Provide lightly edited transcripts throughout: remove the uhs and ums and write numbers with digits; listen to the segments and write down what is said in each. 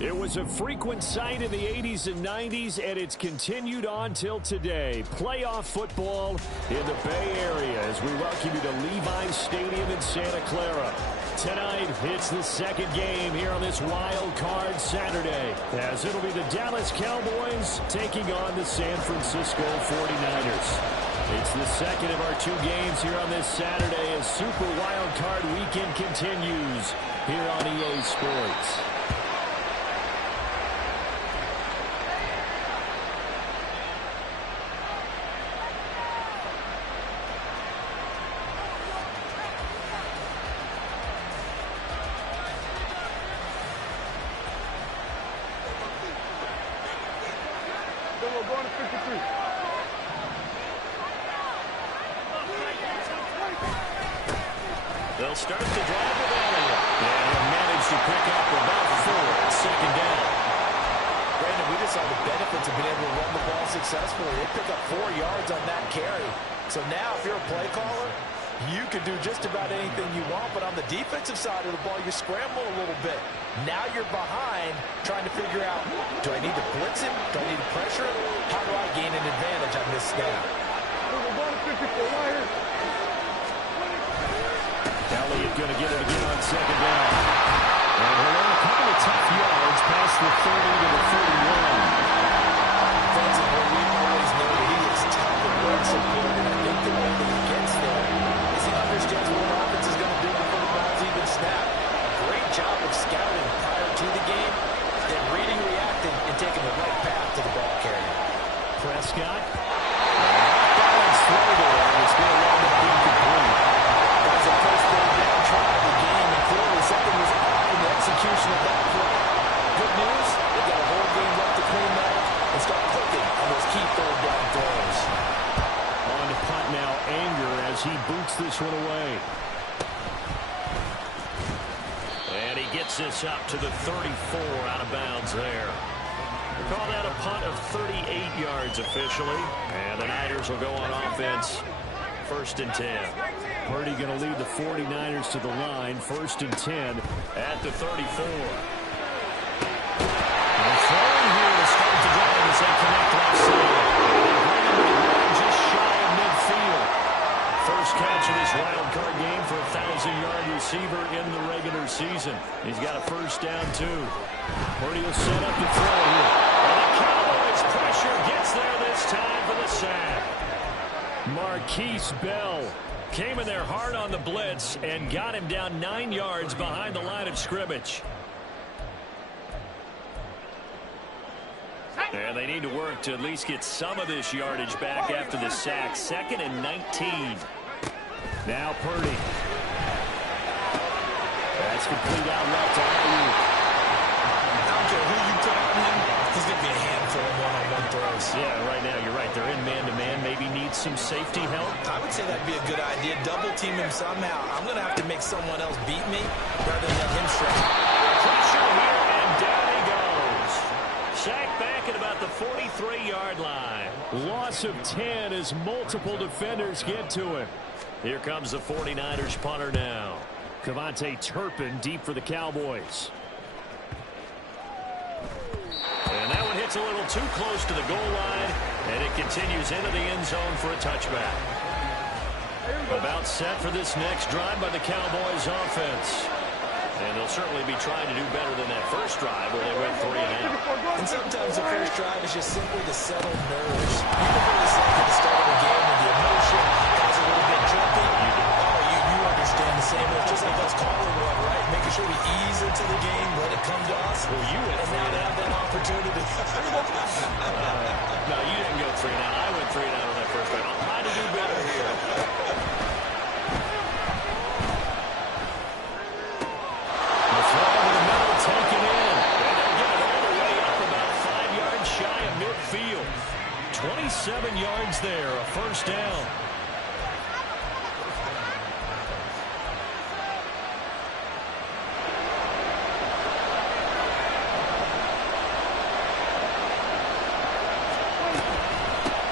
It was a frequent sight in the 80s and 90s, and it's continued on till today. Playoff football in the Bay Area as we welcome you to Levi's Stadium in Santa Clara. Tonight, it's the second game here on this wild card Saturday, as it'll be the Dallas Cowboys taking on the San Francisco 49ers. It's the second of our two games here on this Saturday as Super Wild Card Weekend continues here on EA Sports. They'll start the drive with Elliott. And he'll manage to pick up about 4 on second down. Brandon, we just saw the benefits of being able to run the ball successfully. They pick up 4 yards on that carry. So now if you're a play caller, you can do just about anything you want. But on the defensive side of the ball, you scramble a little bit. Now you're behind trying to figure out, do I need to blitz him? Do I need to pressure him? How do I gain an advantage on this snap? Elliott going to get it again on second down. And he'll earn a couple of tough yards past the 30 to the 31. Defensively, we always know that he is tough and well supported. And I think the way that he gets there is he understands what the offense is going to do before the ball's even snapped. Great job of scouting prior to the game, then reading, reacting, and taking the right path to the ball carrier. Prescott. Balance throw there, and it's going to wind up being complete. As a first down try of the game, and clearly something was off in the execution of that play. Good news, they've got a whole game left to clean that up and start clicking on those key third down throws. On to punt now, Anger as he boots this one away. And he gets this up to the 34 out of bounds there. We call that a punt of 38 yards officially. And the Niners will go on offense. 1st and 10. Purdy going to lead the 49ers to the line. 1st and 10 at the 34. And throwing here to start the drive as they connect left side. They bring him to the ground just shy of midfield. First catch of this wild card game for a 1,000-yard receiver in the regular season. He's got a first down, too. Purdy will set up to throw here. And the Cowboys pressure gets there this time for the sack. Marquise Bell came in there hard on the blitz and got him down 9 yards behind the line of scrimmage. And they need to work to at least get some of this yardage back after the sack. 2nd and 19. Now Purdy. That's complete out left to Ayuk. I don't care who you put on him, he's going to be a handful of one-on-one throws. Yeah, right now, you're right. They're in man-to-man. Maybe needs some safety help. I would say that'd be a good idea. Double team him somehow. I'm going to have to make someone else beat me rather than let him stretch. Pressure here, and down he goes. Sacked back at about the 43-yard line. Loss of 10 as multiple defenders get to him. Here comes the 49ers punter now. Cavante Turpin deep for the Cowboys. And that one hits a little too close to the goal line, and it continues into the end zone for a touchback. About set for this next drive by the Cowboys offense. And they'll certainly be trying to do better than that first drive where they went 3 and out. And sometimes the first drive is just simply to settle nerves. You can really say at the start of the game when the emotion gets a little bit jumpy. You understand the same. It's just like us calling one, right? Making sure we ease into the game, let it come to us. Well, you went and now to have that opportunity. No, you didn't go 3 and out. I went 3 and out on that first drive. I'll try to do better here. Taken in, and they'll get it all the way up about 5 yards shy of midfield. 27 yards there, a first down.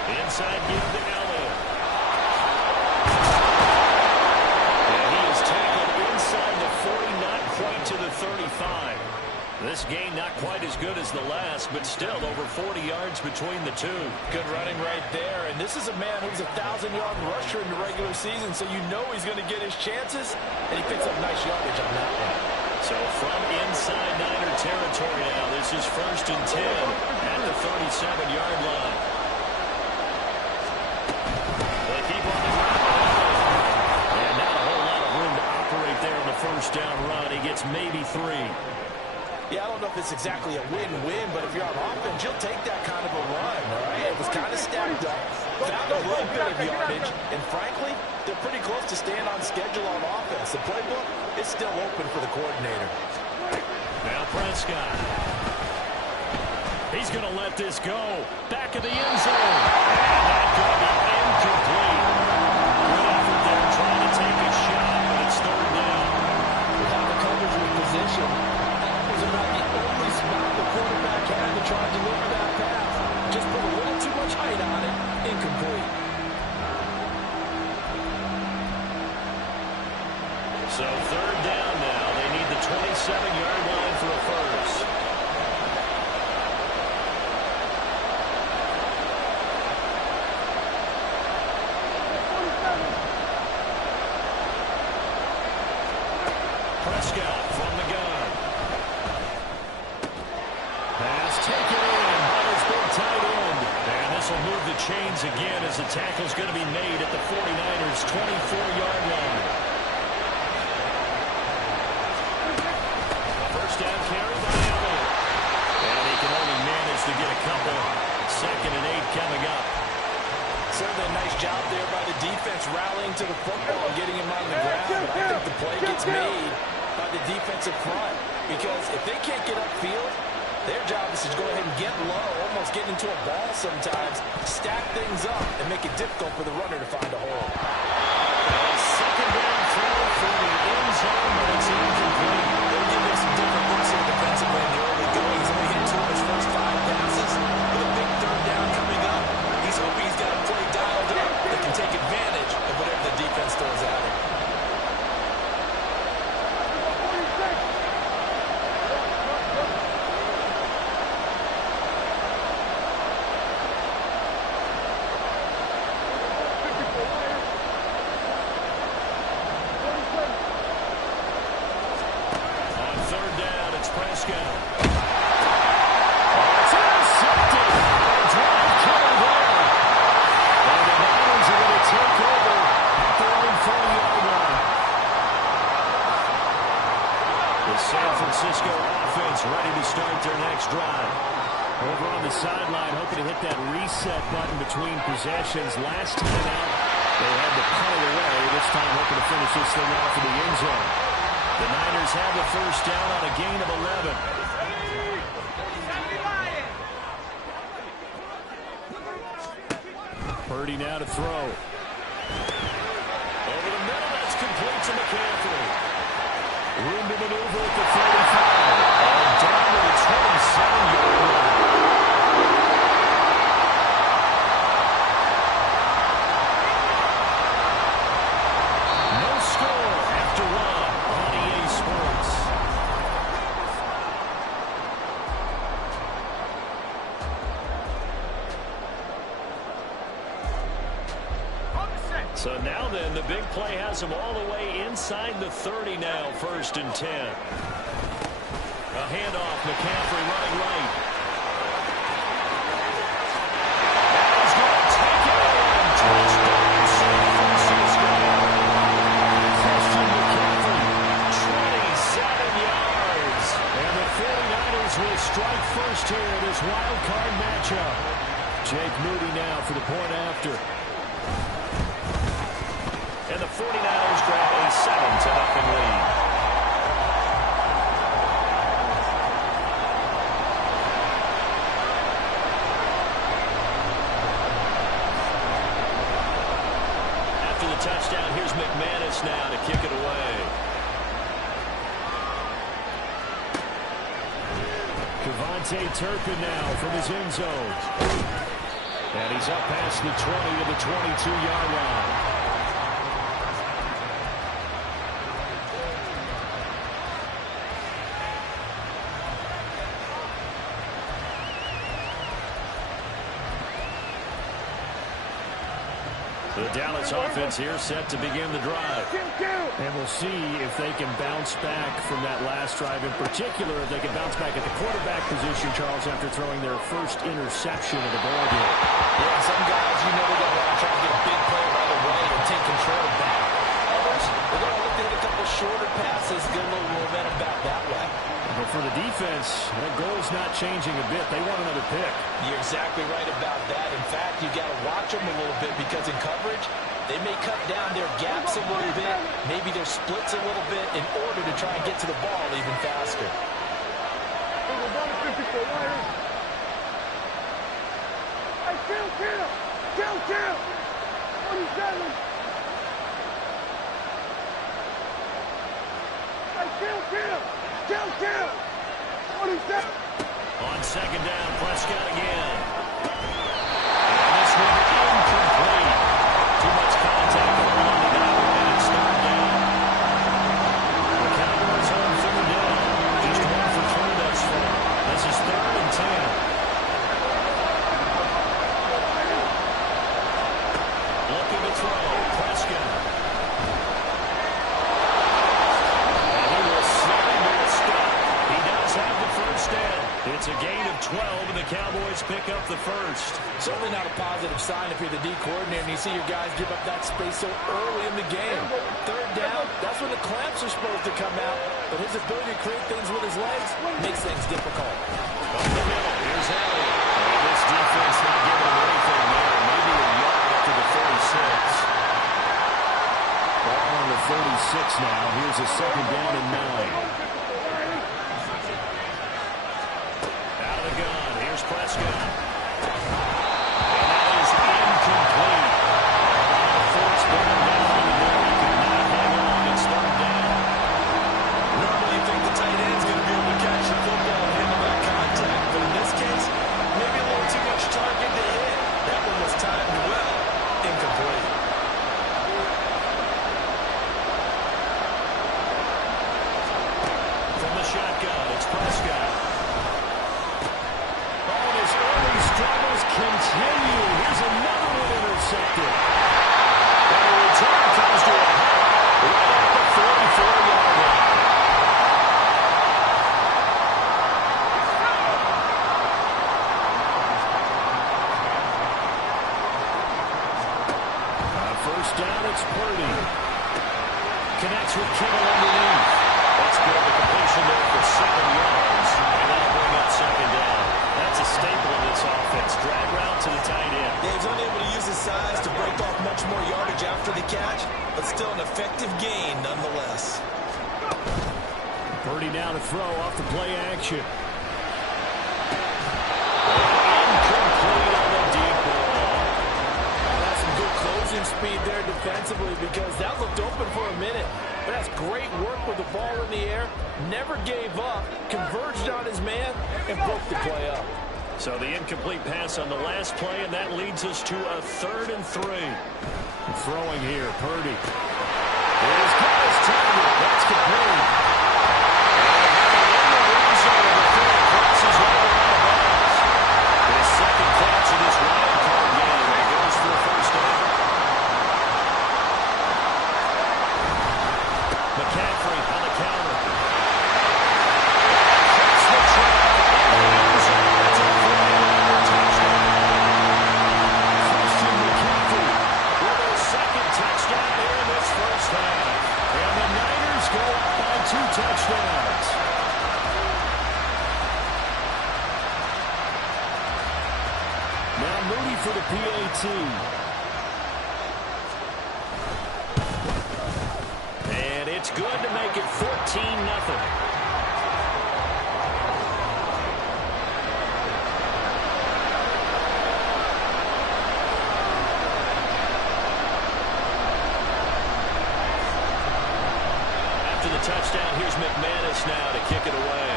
Inside give to Elliott. And he is tackled inside the 40, not quite to the 35. This game not quite as good as the last, but still over 40 yards between the two. Good running right there. And this is a man who's a 1,000-yard rusher in the regular season, so you know he's going to get his chances, and he picks up nice yardage on that one. So from inside Niner territory now, this is 1st and 10 at the 37-yard line. They keep on the ground. And not a whole lot of room to operate there on the first down run. He gets maybe 3. Yeah, I don't know if it's exactly a win-win, but if you're on offense, you'll take that kind of a run, all right? It was kind of stacked up, found a little bit of yardage, and frankly, they're pretty close to staying on schedule on offense. The playbook is still open for the coordinator. Now Prescott. He's going to let this go. Back of the end zone. And that's going to be incomplete. Good effort there trying to take a shot, but it's 3rd down. Without the coverage with position, that was about the only spot the quarterback had to try to deliver that pass. Just put a little too much height on it. Incomplete. So 3rd down now. They need the 27-yard line for a first. Prescott from the gun. Pass taken in by his big tight end. And this will move the chains again as the tackle's going to be made at the 49ers' 24-yard line. First down carry by Elliott. And he can only manage to get a couple. 2nd and 8 coming up. Certainly a nice job there by the defense rallying to the football and getting him on the ground. But I think the play gets made by the defensive front, because if they can't get upfield, their job is to go ahead and get low, almost get into a ball sometimes, stack things up, and make it difficult for the runner to find a hole. A 2nd down throw for the end zone, but it's incomplete. They'll give him some different looks here defensively in the early going. He's only hit 2 of his first 5 passes. With a big 3rd down coming up, he's hoping he's got a play dialed up that can take advantage of whatever the defense throws at him. Last time out, they had to punt it away. This time hoping to finish this thing off in the end zone. The Niners have the first down on a gain of 11. Purdy now to throw. Over the middle, that's complete to McCaffrey. Room to maneuver at the 35. And down to the 27-yard line. So now then, the big play has him all the way inside the 30 now, 1st and 10. A handoff, McCaffrey running right. And he's going to take it in. Touchdown, San Francisco. Christian McCaffrey, 27 yards. And the 49ers will strike first here in this wild card matchup. Jake Moody now for the point after. And the 49ers grab a 7-0 lead. After the touchdown, here's McManus now to kick it away. Kevontae Turpin now from his end zone. And he's up past the 20 to the 22-yard line. The Dallas offense here set to begin the drive. And we'll see if they can bounce back from that last drive. In particular, if they can bounce back at the quarterback position, Charles, after throwing their first interception of the ball game. Yeah, some guys, you know, they're going to want to try to get a big play right away and take control back. Others, they're going to look to hit a couple shorter passes, get a little momentum back that way. But for the defense, that goal's not changing a bit. They want another pick. You're exactly right about that. In fact, you got to watch them a little bit because in coverage, they may cut down their gaps a little bit, maybe their splits a little bit in order to try and get to the ball even faster. On second down, Prescott again. And this one incomplete. Too much contact going on to that one, and it's third down. The Cowboys on third down. Just 1 for 3 thus far. This is 3rd and 10. Looking to throw. Prescott. And he will slide to a stop. He does have the first down. It's a gain of 12, and the Cowboys pick up the first. Certainly not a positive sign if you're the D coordinator and you see your guys give up that space so early in the game. Third down, that's when the clamps are supposed to come out, but his ability to create things with his legs makes things difficult. Up the middle, here's Elliott. And this defense not giving him anything there. Maybe a yard up to the 46. Ball on the 36 now. Here's a second down and 9. Here's Prescott. And that is incomplete. Force down down in there. He could not hang on. It's third down. Normally you think the tight end's going to be able to catch the football and handle that contact, but in this case, maybe a little too much target to hit. That one was timed well. Incomplete. From the shotgun, it's Prescott. Struggles continue. Here's another one intercepted. And the return comes to a halt right at the 44-yard line. First down, it's Purdy. Connects with Kittle underneath. That's good. The completion there for 7 yards. And that'll bring up second down. That's a staple in this offense. Drag route to the tight end. Yeah, he's only able to use his size to break off much more yardage after the catch, but still an effective gain nonetheless. Purdy now to throw off the play action. Incomplete on the deep ball. That's some good closing speed there defensively because that looked open for a minute. But that's great work with the ball in the air. Never gave up, converged on his man, and broke the play up. So the incomplete pass on the last play, and that leads us to a 3rd and 3. Throwing here, Purdy. Here's Kyle's target. That's complete. Crosses right around the bounds. His second catch in this wild card game, and goes for a first down. McCaffrey on the counter. Cuts the track. That's a 40-yard touchdown. Christian McCaffrey With a second touchdown here in this first half. and the Niners go up by 2 touchdowns. Now Moody for the PAT. And it's good to make it 14-0. Touchdown. Here's McManus now to kick it away.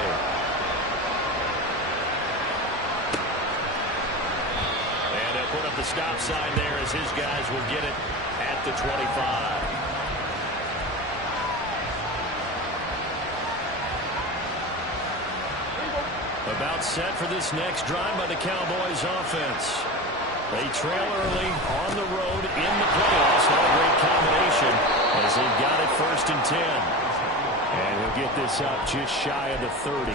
And they'll put up the stop sign there as his guys will get it at the 25. About set for this next drive by the Cowboys offense. They trail early on the road in the playoffs. Not a great combination as they've got it 1st and 10. And he'll get this up just shy of the 30.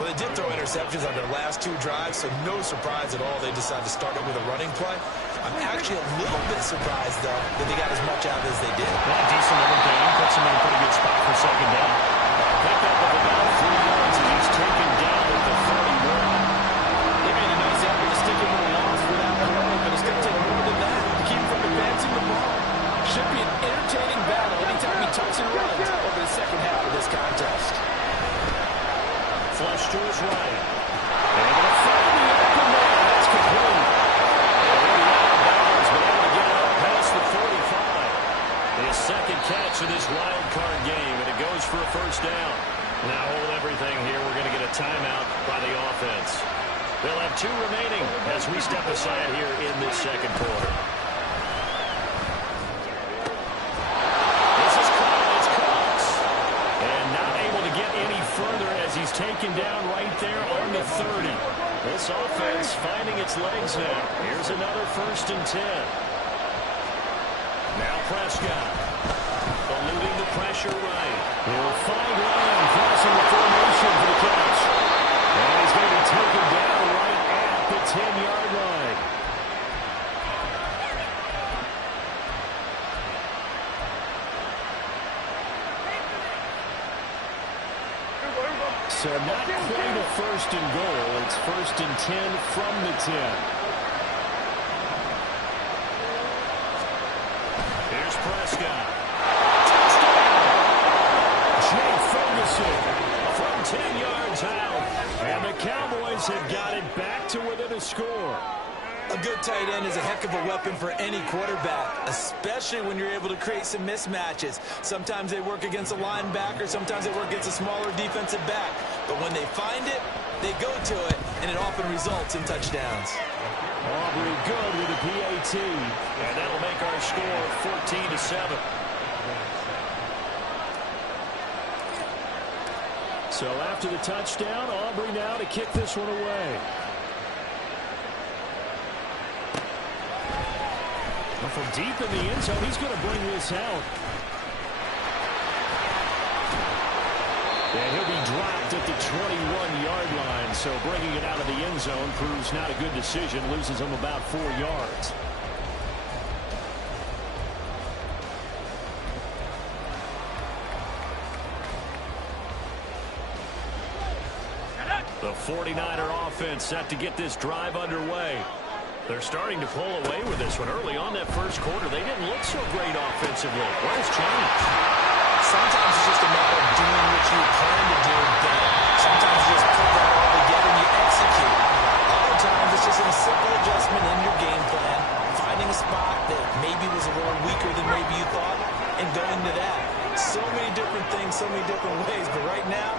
Well, they did throw interceptions on their last 2 drives, so no surprise at all they decided to start it with a running play. I'm actually a little bit surprised, though, that they got as much out as they did. Well, decent little game. Puts them in a pretty good spot for 2nd down. Pick up of about 3 yards as he's taken down at the 31. They made a nice effort to stick him with a loss for that play, but it's going to take more than that to keep him from advancing the ball. Should be an entertaining battle anytime he tucks and runs over the second half of this contest. Flush to his right. And going to find the open man. That's complete. And out of bounds, but able to get it up past the 45. His 2nd catch of this wild card game, and it goes for a 1st down. Now hold everything here. We're going to get a timeout by the offense. They'll have 2 remaining as we step aside here in this 2nd quarter. This is Collins. Cox. And not able to get any further as he's taken down right there on the 30. This offense finding its legs now. Here's another 1st and 10. Now Prescott. Eluding the pressure right. He'll find Ryan crossing the formation for the catch. And he's going to be taken down right at the 10-yard line. So not quite a 1st and goal. It's 1st and 10 from the 10. Here's Prescott. Jay Ferguson From 10 yards out. and the Cowboys have got it back to within a score. A good tight end is a heck of a weapon for any quarterback, especially when you're able to create some mismatches. Sometimes they work against a linebacker, sometimes they work against a smaller defensive back. But when they find it, they go to it, and it often results in touchdowns. Aubrey good with a PAT. And that'll make our score 14-7. So after the touchdown, Aubrey now to kick this one away. Well, from deep in the end zone, he's going to bring this out. And he'll be dropped at the 21-yard line. So bringing it out of the end zone proves not a good decision. Loses him about 4 yards. The 49er offense set to get this drive underway. They're starting to pull away with this one. Early on that 1st quarter, they didn't look so great offensively. What has changed? Sometimes it's just a matter of doing what you plan to do better. Sometimes you just put that all together and you execute. Other times it's just a simple adjustment in your game plan, finding a spot that maybe was a little weaker than maybe you thought, and going to that. So many different things, so many different ways, but right now,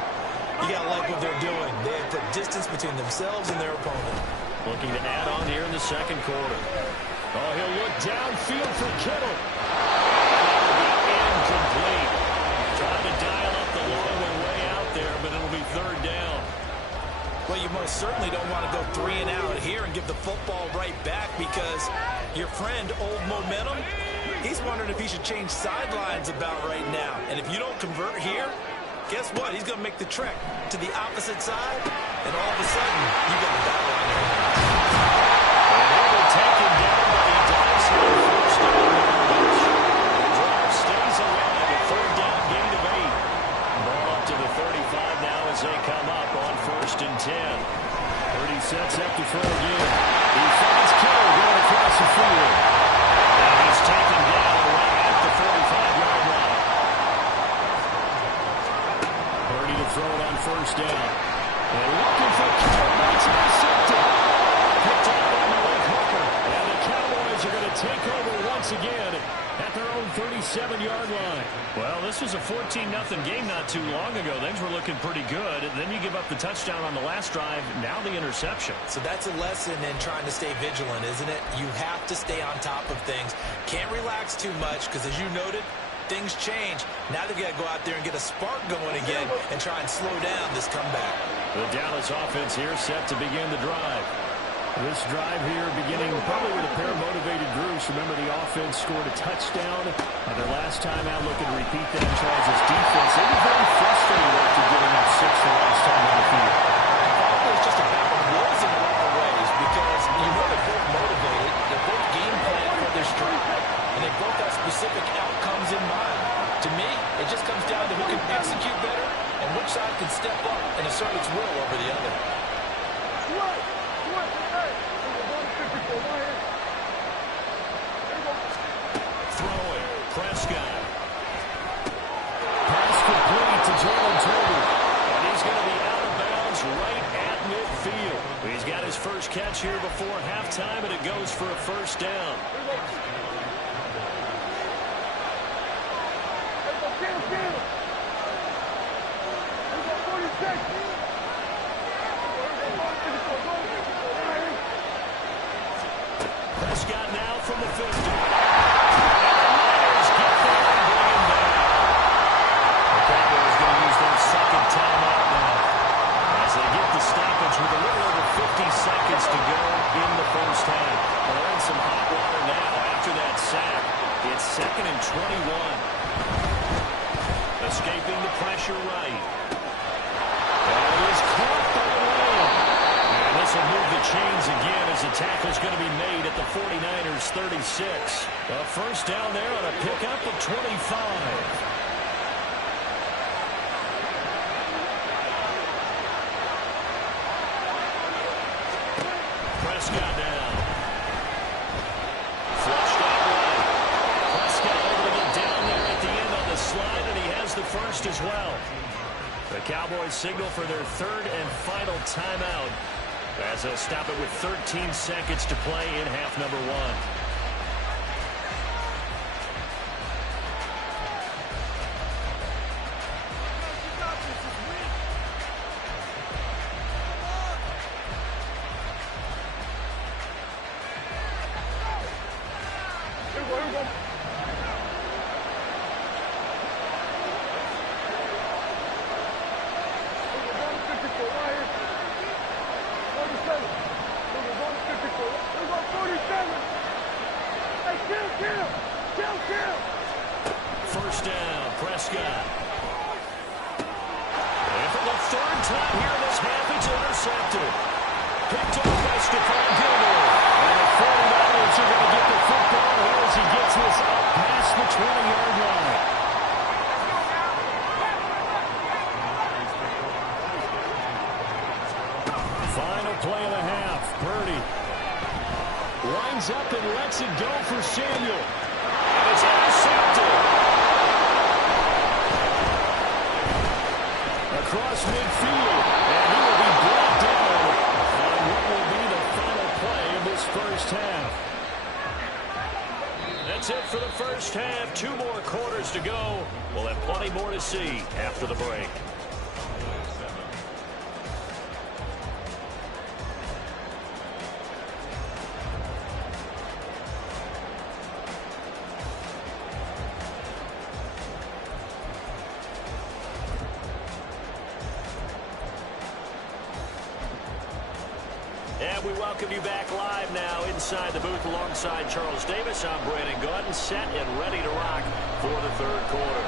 you got to like what they're doing. They have put distance between themselves and their opponent. Looking to add on here in the 2nd quarter. Oh, he'll look downfield for Kittle. Incomplete. Trying to dial up the long way out there, but it'll be 3rd down. Well, you most certainly don't want to go 3 and out here and give the football right back because your friend, Old Momentum, he's wondering if he should change sidelines about right now. And if you don't convert here, guess what? He's going to make the trek to the opposite side, and all of a sudden, you got a battle on your hands. And he will take him down, but he dives for the 1st down. The drive stays alive. A 3rd down gain of 8. Ball up to the 35 now as they come up on 1st and 10. Purdy sets up to throw again. He finds Kittle going across the field. And he's taken down right at the 45-yard line. Purdy to throw it on 1st down. And looking for Kittle. That's intercepted. Picked up by Malik Hooker. And the Cowboys are going to take over once again at their own 37-yard line. Well, this was a 14-0 game not too long ago. Things were looking pretty good. Then you give up the touchdown on the last drive. Now the interception. So that's a lesson in trying to stay vigilant, isn't it? You have to stay on top of things. Can't relax too much because, as you noted, things change. Now they've got to go out there and get a spark going again and try and slow down this comeback. The Dallas offense here set to begin the drive. This drive here beginning probably with a pair of motivated groups. Remember, the offense scored a touchdown on their last time out. Looking to repeat that. Charles' defense, they were very frustrated after giving up 6 the last time on the field. Probably it's just a battle of wills in a lot of ways because you know they're both motivated. They're both game plan for this drive, and they both have specific outcomes in mind. To me, it just comes down to who can execute better and which side can step up and assert its will over the other. Throwing, Prescott. Pass complete to Jalen Turner. And he's going to be out of bounds right at midfield. He's got his first catch here before halftime, and it goes for a first down. Prescott now from the 50. And the Niners get there and bring him down. The Cowboys going to use their second timeout now as they get the stoppage with a little over 50 seconds to go in the first half. Well, they're in some hot water now after that sack. It's 2nd and 21. Escaping the pressure right. And he is caught by the line. And this will move the chains again as the tackle's going to be made at the 49ers 36. A first down there on a pickup of 25. Prescott down. Flushed out right. Prescott able to get down there at the end on the slide, and he has the first as well. The Cowboys signal for their 3rd and final timeout as they'll stop it with 13 seconds to play in half number 1. First down, Prescott. And for the 3rd time here in this half, it's intercepted. Picked off by Stephon Gilmore. And the 49ers are going to get the football here as he gets this up past the 20-yard line. Final play of the half. Purdy lines up and lets it go for Samuel. And it's intercepted. Across midfield, and he will be brought down on what will be the final play of this first half. That's it for the first half. 2 more quarters to go. We'll have plenty more to see after the break. And we welcome you back live now inside the booth alongside Charles Davis. I'm Brandon Gordon, set and ready to rock for the 3rd quarter.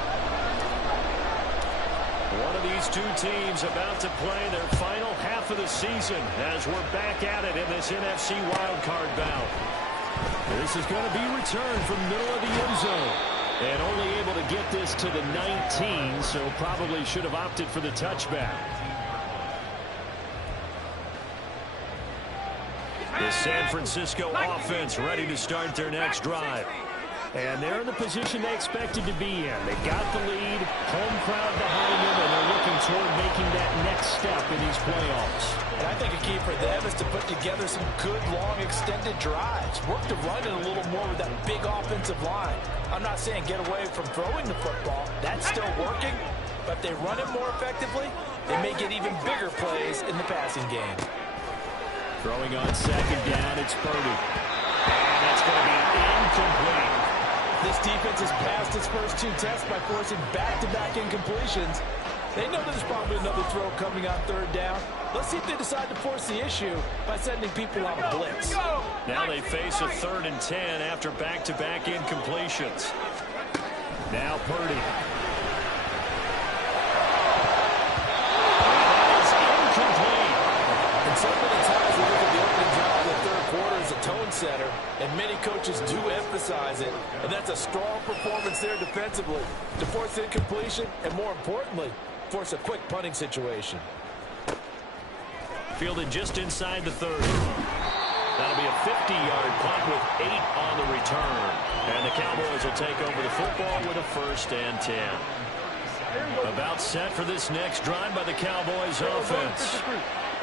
One of these two teams about to play their final half of the season as we're back at it in this NFC wildcard bout. This is going to be returned from the middle of the end zone. And only able to get this to the 19, so probably should have opted for the touchback. The San Francisco offense ready to start their next drive. And they're in the position they expected to be in. They've got the lead, home crowd behind them, and they're looking toward making that next step in these playoffs. And I think a key for them is to put together some good, long, extended drives. Work to run it a little more with that big offensive line. I'm not saying get away from throwing the football. That's still working. But if they run it more effectively, they may get even bigger plays in the passing game. Throwing on 2nd down, it's Purdy. And that's going to be incomplete. This defense has passed its first 2 tests by forcing back-to-back incompletions. They know there's probably another throw coming on 3rd down. Let's see if they decide to force the issue by sending people on a blitz. Now they face a 3rd and 10 after back-to-back incompletions. Now Purdy. And so many times we look at the opening drive of the third quarter as a tone setter, and many coaches do emphasize it, and that's a strong performance there defensively to force incompletion and, more importantly, force a quick punting situation. Fielded just inside the 30. That'll be a 50-yard punt with 8 on the return. And the Cowboys will take over the football with a 1st and 10. About set for this next drive by the Cowboys offense.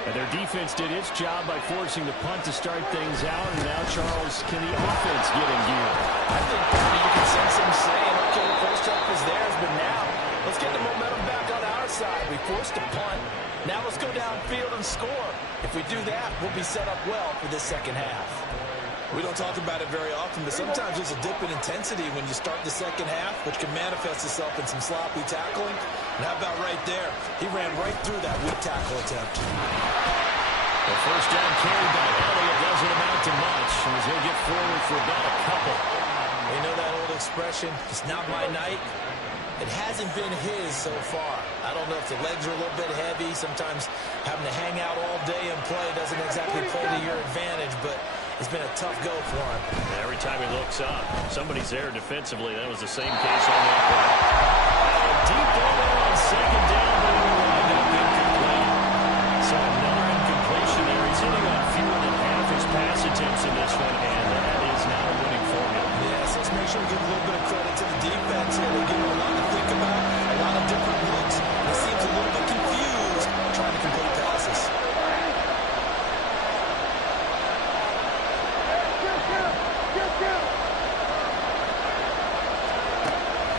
And their defense did its job by forcing the punt to start things out. And now, Charles, can the offense get in gear? I think you can sense them saying, okay, the first half is theirs, but now let's get the momentum back on our side. We forced a punt. Now let's go downfield and score. If we do that, we'll be set up well for this second half. We don't talk about it very often, but sometimes there's a dip in intensity when you start the second half, which can manifest itself in some sloppy tackling. And how about right there? He ran right through that weak tackle attempt. The first down carry by Elliott doesn't amount to much, as he'll get forward for about a couple. You know that old expression, it's not my night. It hasn't been his so far. I don't know if the legs are a little bit heavy. Sometimes having to hang out all day and play doesn't exactly play to your advantage, but it's been a tough go for him. Every time he looks up, somebody's there defensively. That was the same case on that play. Deep over on 2nd down, but he lined up incomplete. So another incompletion there. He's hitting on fewer than half his pass attempts in this one, and that is not a winning formula. Yes, let's make sure we give a little bit of credit to the defense here. They give him a lot to think about, a lot of different looks. He seems a little bit confused trying to complete passes.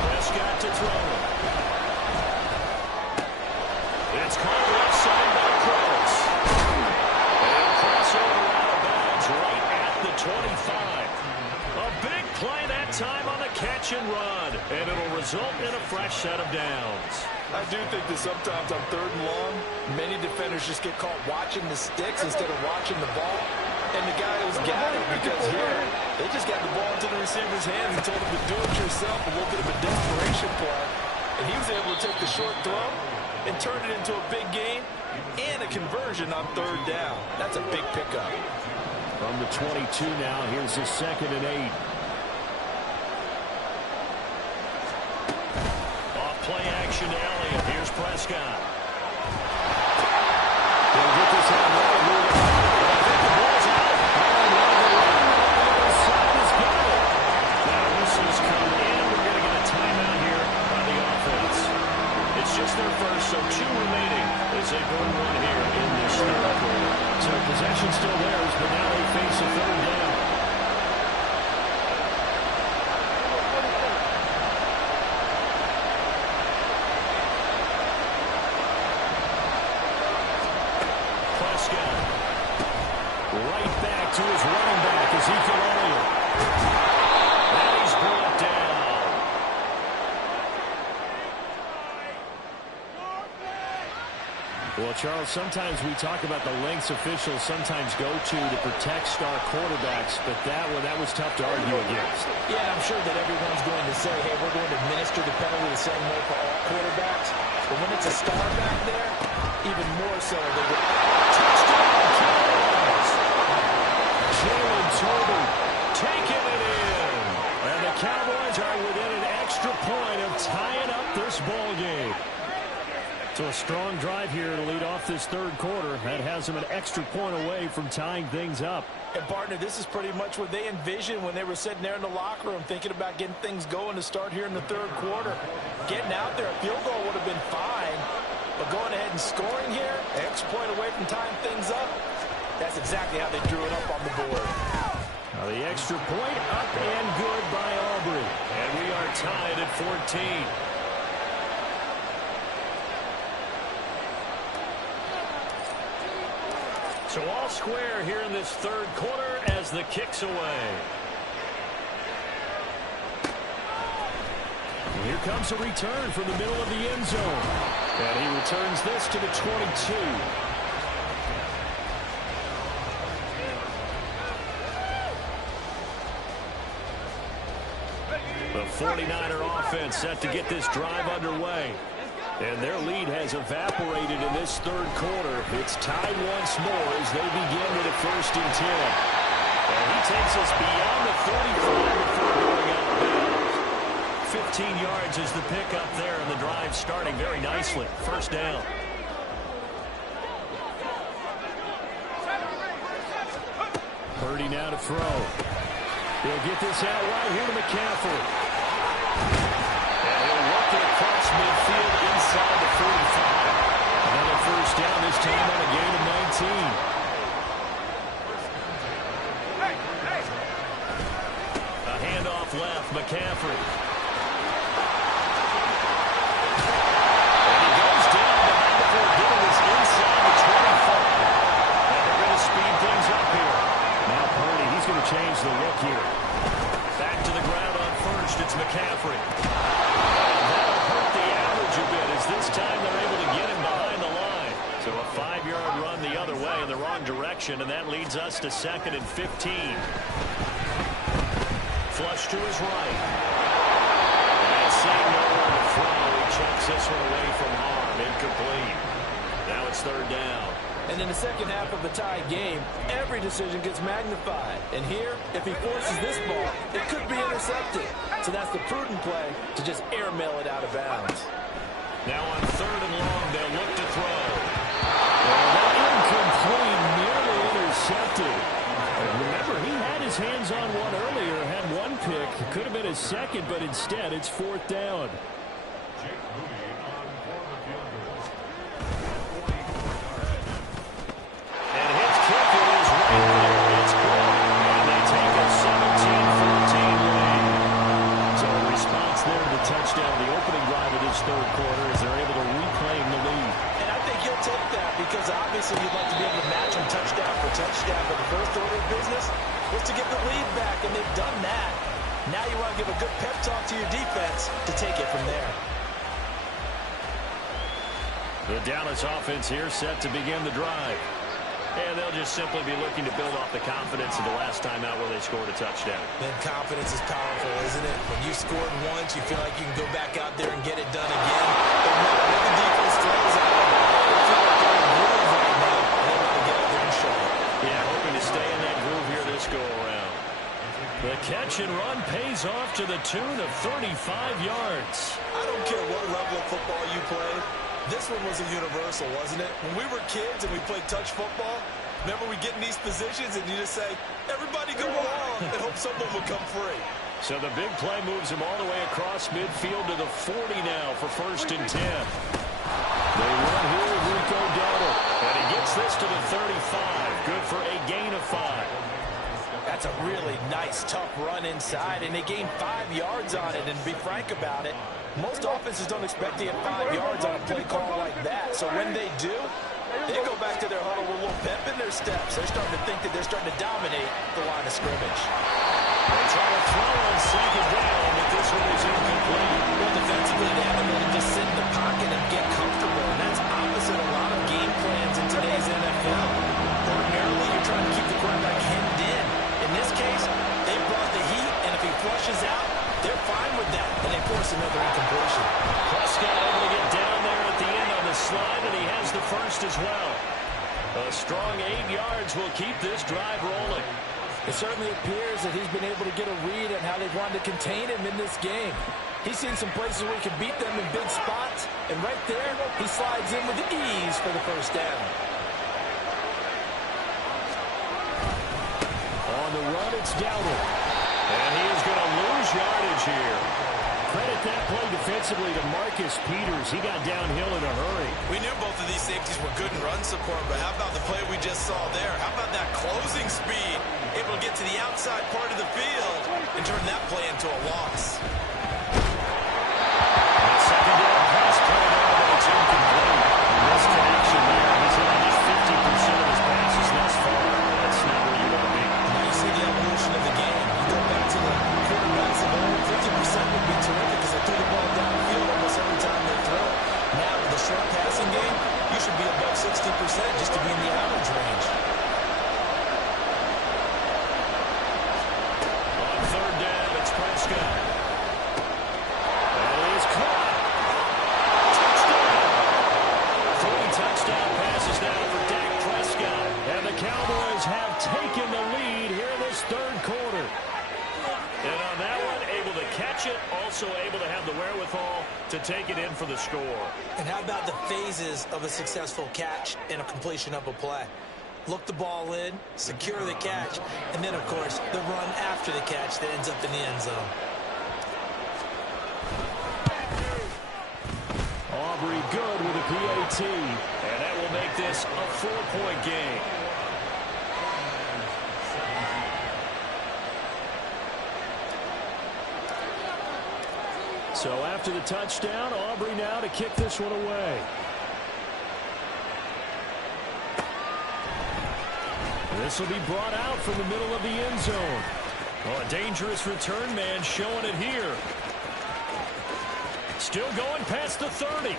Prescott to throw. It's called left side by Cross. And crossover out of bounds right at the 25. A big play that time on the catch and run. And it'll result in a fresh set of downs. I do think that sometimes on 3rd and long, many defenders just get caught watching the sticks instead of watching the ball. And the guy who's got it, because here, they just got the ball into the receiver's hands and told him to do it yourself, a little bit of a desperation play. And he was able to take the short throw and turn it into a big gain and a conversion on 3rd down. That's a big pickup. From the 22 now, here's his 2nd and 8. Off play action to Elliott. Here's Prescott. They'll get this out right here. The ball's out. Side has got it. Now whistles come in. We're going to get a timeout here by the offense. It's just their first, so 2 remaining as they burn one here in this third quarter. So possession still theirs, but now they face a 3rd down. Prescott. Right back to his running back, Ezekiel Elliott. And he's brought down. Well, Charles, sometimes we talk about the lengths officials sometimes go to protect star quarterbacks, but that was tough to argue against. Yeah, I'm sure that everyone's going to say, hey, we're going to administer the penalty the same way for all quarterbacks. But when it's a star back there, even more so. They would touchdown, Cowboys. Jalen Tobin Taking it in. and the Cowboys are within an extra point of tying up this ball game. So a strong drive here to lead off this 3rd quarter. That has them an extra point away from tying things up. And, partner, this is pretty much what they envisioned when they were sitting there in the locker room thinking about getting things going to start here in the 3rd quarter. Getting out there, a field goal would have been fine. But going ahead and scoring here, an extra point away from tying things up, that's exactly how they drew it up on the board. Now the extra point up and good by Aubrey. And we are tied at 14. So all square here in this 3rd quarter as the kick's away. And here comes a return from the middle of the end zone. And he returns this to the 22. 49er offense set to get this drive underway. And their lead has evaporated in this third quarter. It's tied once more as they begin with a 1st and 10. And he takes us beyond the 35 before going out of bounds. 15 yards is the pickup there, and the drive starting very nicely. 1st down. Purdy now to throw. He'll get this out right here to McCaffrey. And he'll work it across midfield inside the 45. Another 1st down, this time on a gain of 19. A handoff left, McCaffrey. And he goes down behind before getting this inside the 25. And they're going to speed things up here. Now Purdy, he's going to change the look here. Back to the ground on 1st, it's McCaffrey. And that'll hurt the average a bit as this time they're able to get him behind the line. So a 5-yard run the other way in the wrong direction, and that leads us to 2nd and 15. Flush to his right. And seeing nowhere to throw, he checks this one away from harm. Incomplete. Now it's 3rd down. And in the second half of a tie game, every decision gets magnified. And here, if he forces this ball, it could be intercepted. So that's the prudent play to just airmail it out of bounds. Now on 3rd and long, they'll look to throw. Incomplete, nearly intercepted. Remember, he had his hands on one earlier, had one pick. Could have been his 2nd, but instead it's 4th down. Touchdown, the opening drive of this third quarter as they're able to reclaim the lead. And I think you'll take that because obviously you'd like to be able to match them touchdown for touchdown. But the first order of business was to get the lead back, and they've done that. Now you want to give a good pep talk to your defense to take it from there. The Dallas offense here set to begin the drive. And they'll just simply be looking to build off the confidence of the last time out where they scored a touchdown. And confidence is powerful, isn't it? When you scored once, you feel like you can go back out there and get it done again. But no matter what the defense throws at them, they feel like they're in groove right now, and they want to get out there and show it. Yeah, hoping to stay in that groove here this go-around. The catch and run pays off to the tune of 35 yards. I don't care what level of football you play. This one was a universal, wasn't it? When we were kids and we played touch football, remember we get in these positions and you just say, everybody go along and hope someone will come free. So the big play moves him all the way across midfield to the 40 now for 1st and 10. They run here with Rico Domo. And he gets this to the 35. Good for a gain of 5. That's a really nice, tough run inside, and they gained 5 yards on it. And to be frank about it, most offenses don't expect to get 5 yards on a play call like that. So when they do, they go back to their huddle with a little pep in their steps. They're starting to think that they're starting to dominate the line of scrimmage. They try to throw on 2nd down, but this one is incomplete. Well, defensively, they haven't let him just sit in the pocket and get comfortable, and that's opposite a lot of game plans in today's NFL. Ordinarily, you're trying to keep the quarterback hemmed in. In this case, they brought the heat, and if he flushes out, they're fine with that, and they force another incompletion. Prescott able to get down there at the end on the slide, and he has the 1st as well. A strong 8 yards will keep this drive rolling. It certainly appears that he's been able to get a read on how they've wanted to contain him in this game. He's seen some places where he can beat them in big spots, and right there, he slides in with ease for the 1st down. On the run, it's Dowdle. And he is going to lose yardage here. Credit that play defensively to Marcus Peters. He got downhill in a hurry. We knew both of these safeties were good in run support, but how about the play we just saw there? How about that closing speed? Able to get to the outside part of the field and turn that play into a loss. A 2nd down pass play there, but it's incomplete. Misconnection there. He's hitting just 50% of his passes thus far. That's not where you want to be. Now you see the evolution of the game. You go back to the quarterbacks of old, 50% would be terrific because they threw the ball downfield almost every time they throw it. Now with the short passing game, you should be above 60% just to be in the average range. On 3rd down, it's Prescott. efficient, also able to have the wherewithal to take it in for the score. And how about the phases of a successful catch and a completion of a play? Look the ball in, secure the catch, and then, of course, the run after the catch that ends up in the end zone. Aubrey good with a PAT. And that will make this a 4-point game. So after the touchdown, Aubrey now to kick this one away. This will be brought out from the middle of the end zone. Oh, a dangerous return man showing it here. Still going past the 30.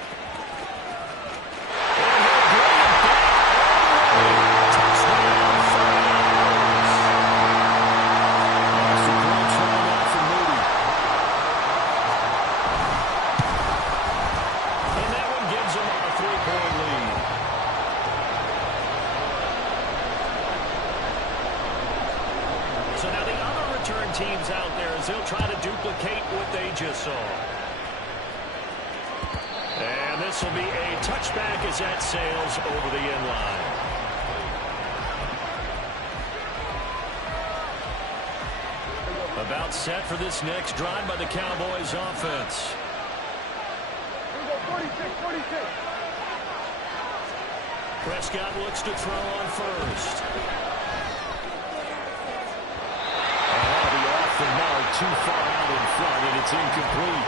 Teams out there as they'll try to duplicate what they just saw. And this will be a touchback as that sails over the end line. About set for this next drive by the Cowboys offense. Prescott looks to throw on first. The mark too far out in front, and it's incomplete.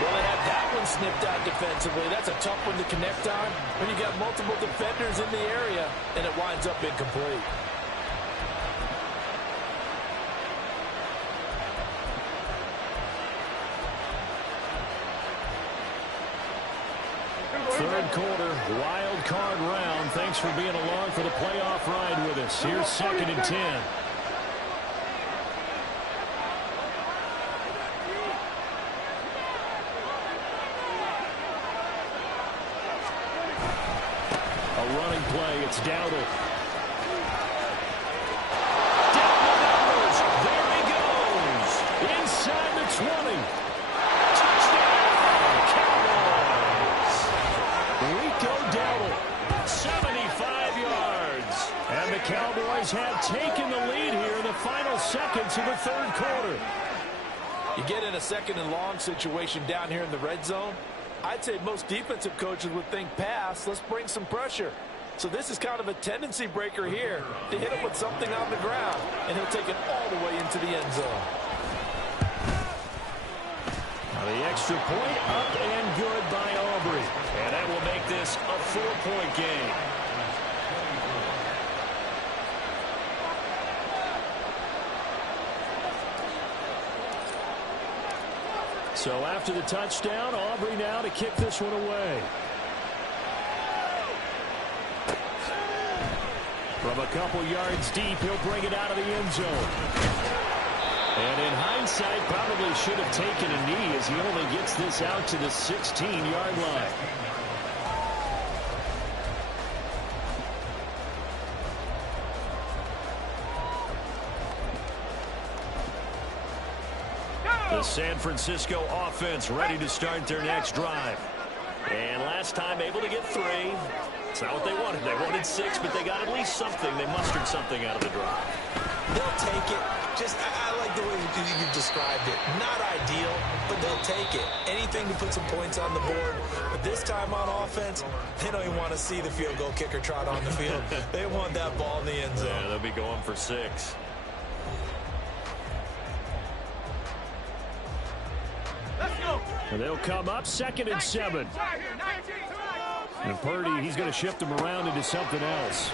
Well, they had that one snipped out defensively. That's a tough one to connect on when you got multiple defenders in the area, and it winds up incomplete. Third quarter, wild card round. Thanks for being along for the playoff ride with us. Here's 2nd and 10. It's Dowdle. Down the numbers. There he goes. Inside the 20. Touchdown, Cowboys. Rico Dowdle, 75 yards. And the Cowboys have taken the lead here in the final seconds of the third quarter. You get in a 2nd and long situation down here in the red zone. I'd say most defensive coaches would think pass. Let's bring some pressure. So this is kind of a tendency breaker here to hit him with something on the ground, and he'll take it all the way into the end zone. Now the extra point up and good by Aubrey. And that will make this a 4-point game. So after the touchdown, Aubrey now to kick this one away. From a couple yards deep, he'll bring it out of the end zone. And in hindsight, probably should have taken a knee as he only gets this out to the 16-yard line. The San Francisco offense ready to start their next drive. And last time able to get 3. It's not what they wanted. They wanted 6, but they got at least something. They mustered something out of the drive. They'll take it. I like the way you described it. Not ideal, but they'll take it. Anything to put some points on the board. But this time on offense, they don't even want to see the field goal kicker trot on the field. They want that ball in the end zone. Yeah, they'll be going for 6. And they'll come up 2nd and 7. And Purdy, he's going to shift them around into something else.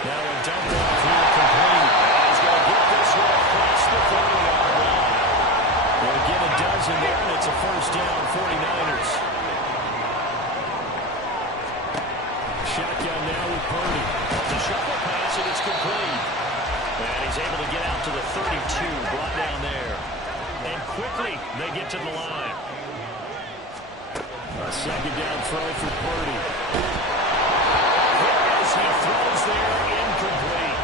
Now a dump off here complete. He's going to get this one across the 40-yard line. They'll get a dozen there, and it's a first down, 49ers. Shotgun now with Purdy. The shuffle pass, and it's complete. And he's able to get out to the 32, brought down there. And quickly, they get to the line. A second down throw for Purdy. As he throws there, incomplete.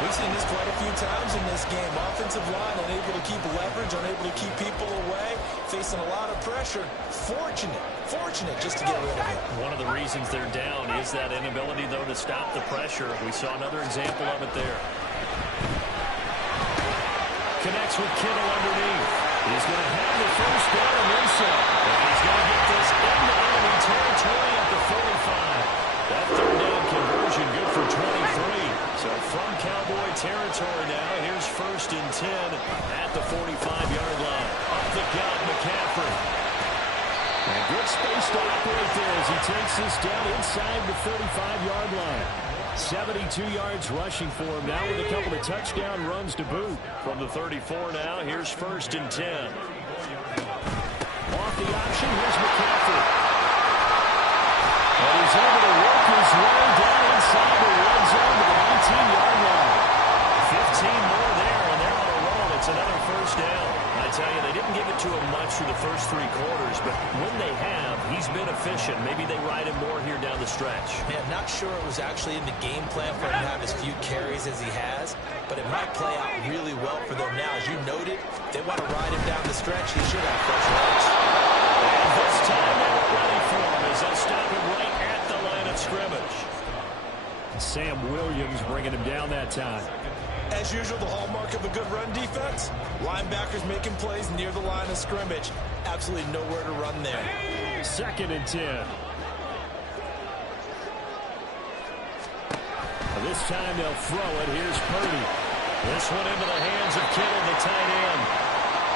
We mentioning this quite a few times in this game. Offensive line unable to keep leverage, unable to keep people away, facing a lot of pressure. Fortunate just to get rid of it. One of the reasons they're down is that inability, though, to stop the pressure. We saw another example of it there. Connects with Kittle underneath. He's going to have the first down and then some. And he's going to get this into enemy territory at the 45. That third down conversion good for 23. So from Cowboy territory now, here's 1st and 10 at the 45-yard line. Up the gut, McCaffrey. And good space to operate there as he takes this down inside the 35-yard line. 72 yards rushing for him now with a couple of touchdown runs to boot. From the 34 now, here's 1st and 10. Off the option, here's McCaffrey. And he's able to work his way down inside the red zone to the 19-yard line. 15 more there, and they're on a roll. It's another 1st down. I tell you, they didn't give it to him much through the first 3 quarters, but when they have, he's been efficient. Maybe they ride him more here down the stretch. Yeah, not sure it was actually in the game plan for him to have as few carries as he has, but it might play out really well for them now. As you noted, they want to ride him down the stretch. He should have fresh legs. And this time they were ready for him as they stop him right at the line of scrimmage. Sam Williams bringing him down that time. As usual, the hallmark of a good run defense, linebackers making plays near the line of scrimmage. Absolutely nowhere to run there. 2nd and 10. This time they'll throw it. Here's Purdy. This one into the hands of Kittle, the tight end.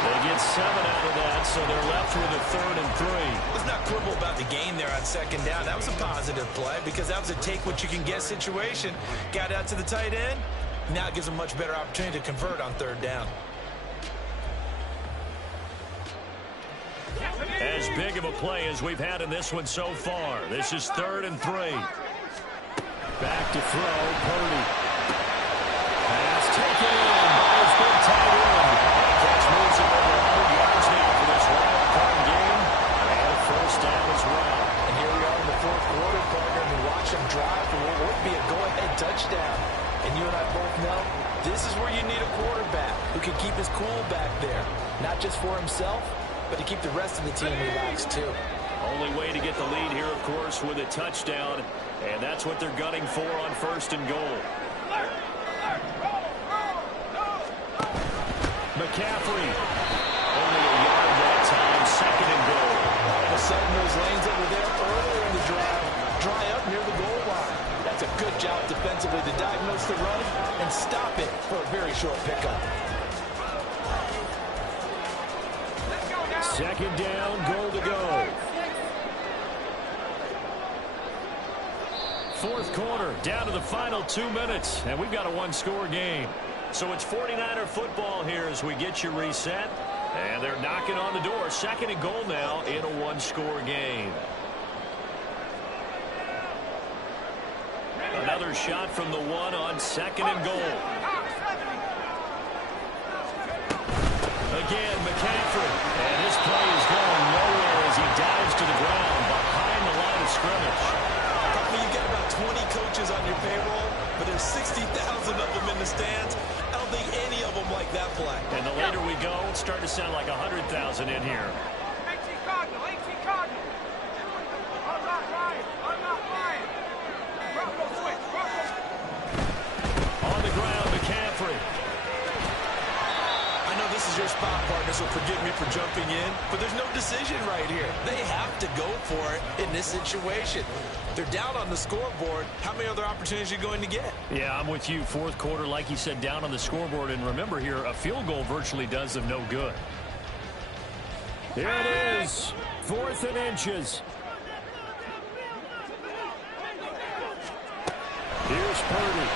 They get 7 out of that, so they're left with a 3rd and 3. Let's not quibble about the gain there on 2nd down. That was a positive play because that was a take-what-you-can-get situation. Got out to the tight end. Now it gives a much better opportunity to convert on 3rd down. As big of a play as we've had in this one so far. This is 3rd and 3. Back to throw, Purdy. Pass taken in by his big tight end. Catch moves him over 100 yards now for this wild card game. And a 1st down as well. And here we are in the 4th quarter, partner, and we watch him drive for what would be a go-ahead touchdown. And you and I both know this is where you need a quarterback who can keep his cool back there. Not just for himself, but to keep the rest of the team relaxed too. Only way to get the lead here, of course, with a touchdown. And that's what they're gunning for on 1st and goal. McCaffrey. Only a yard that time. 2nd and goal. All of a sudden, those lanes that were there earlier in the drive dry up near the goal line. That's a good job defensively to diagnose the run and stop it for a very short pickup. 2nd down, goal to go. 4th quarter, down to the final 2 minutes, and we've got a 1-score game. So it's 49er football here as we get you reset, and they're knocking on the door. 2nd and goal now in a 1-score game. Another shot from the 1 on 2nd and goal. Again, McCaffrey. And this play is going nowhere as he dives to the ground behind the line of scrimmage. Probably you've got about 20 coaches on your payroll, but there's 60,000 of them in the stands. I don't think any of them like that play. And the later we go, it's starting to sound like 100,000 in here. On the ground, McCaffrey. I know this is your spot, partner, so forgive me for jumping in, but there's no decision right here. They have to go for it in this situation. They're down on the scoreboard. How many other opportunities are you going to get? Yeah, I'm with you. 4th quarter, like you said, down on the scoreboard. And remember here, a field goal virtually does them no good. Here it is. 4th and inches. Here's Purdy.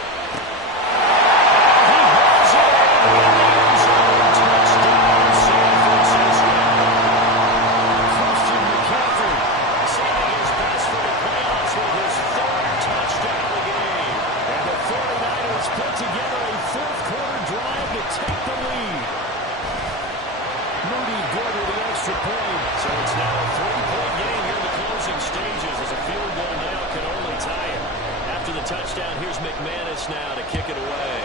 Touchdown. Here's McManus now to kick it away.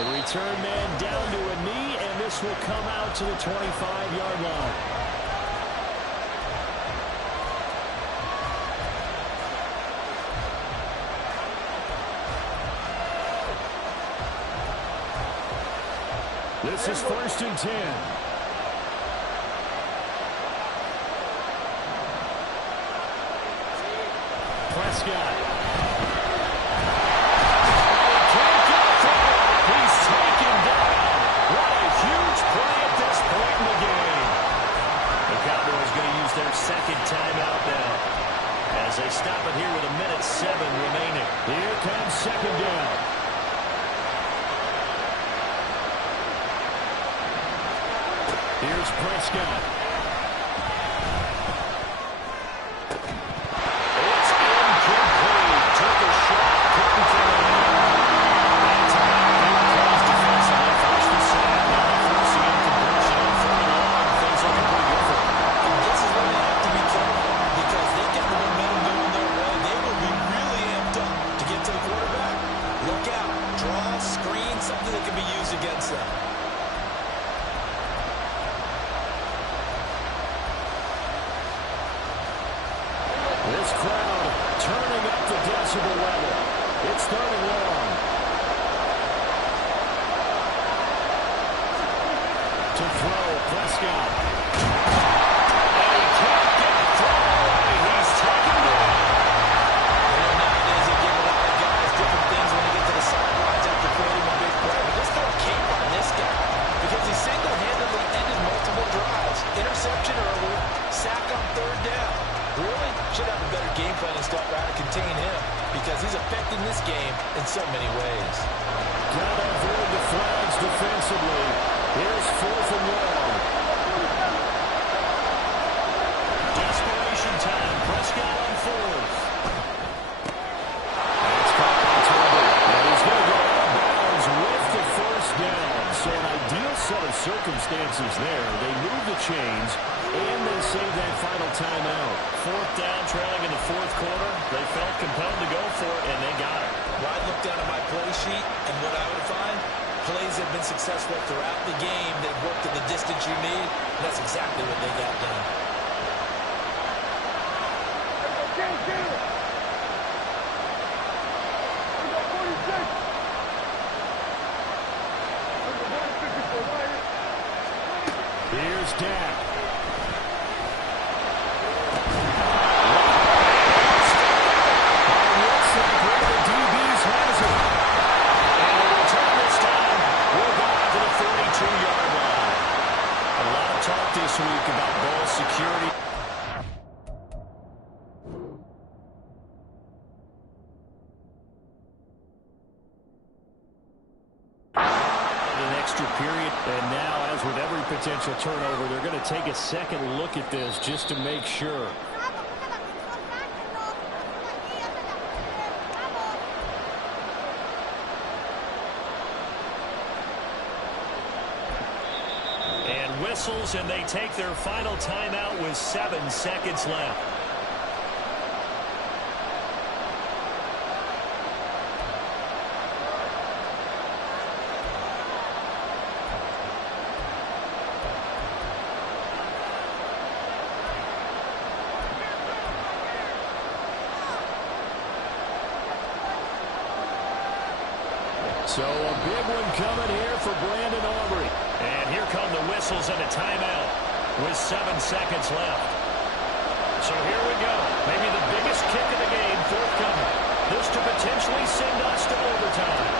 The return man down to a knee, and this will come out to the 25-yard line. This is 1st and 10. Prescott. Can't get through. He's taken down. What a huge play at this point in the game. The Cowboys going to use their second timeout now as they stop it here with 1:07 remaining. Here comes 2nd down. Here's Prescott. It's incomplete. Took a shot. Couldn't throw it. That's a big cross defensively. First and 7. Now forcing incompletion on 3rd and long. Things looking pretty good for them. And this is where they have to be careful because they get the momentum going their way. They will be really amped up to get to the quarterback. Look out. Draw, screen, something that can be used against them. This crowd turning up the decibel level. It's 3rd and long. To throw, Prescott. And he can't get it thrown. He's taken down. Nowadays, they give a lot of guys different things when they get to the sidelines after creating a big play. But just throw a cape on this guy because he single-handedly ended multiple drives. Interception early, sack on 3rd down. Really should have a better game plan and start trying to contain him because he's affecting this game in so many ways. Got to avoid the flags defensively. Here's 4th and long. Desperation time. Prescott on 4th. It's caught by Tolbert. And he's going to go out of bounds with the 1st down. So an ideal set of circumstances there. They move the chains, and they save that final timeout. 4th down, trailing in the 4th quarter. They felt compelled to go for it, and they got it. Well, I look down at my play sheet, and what I would find, plays have been successful throughout the game. They've worked at the distance you need, and that's exactly what they got done. Here's Dak. This week about ball security. An extra period, and now, as with every potential turnover, they're going to take a second look at this just to make sure. Whistles, and they take their final timeout with 7 seconds left. So a big one coming here for Brandon Aubrey. And here come the whistles and a timeout with 7 seconds left. So here we go. Maybe the biggest kick of the game forthcoming. This to potentially send us to overtime.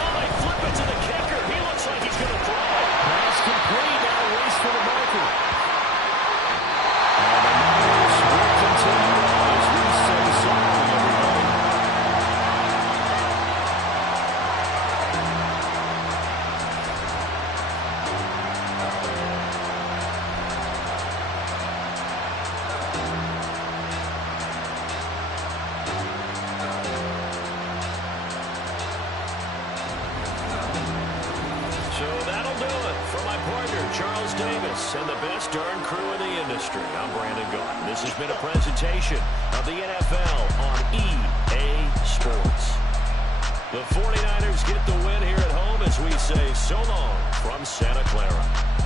Oh, they flip it to the kicker. He looks like he's going to throw it. Pass complete. Now a race for the marker. And the Niners will continue on as we say so long, everybody. do it. For my partner, Charles Davis, and the best darn crew in the industry, I'm Brandon Gaudin. This has been a presentation of the NFL on EA Sports. The 49ers get the win here at home as we say so long from Santa Clara.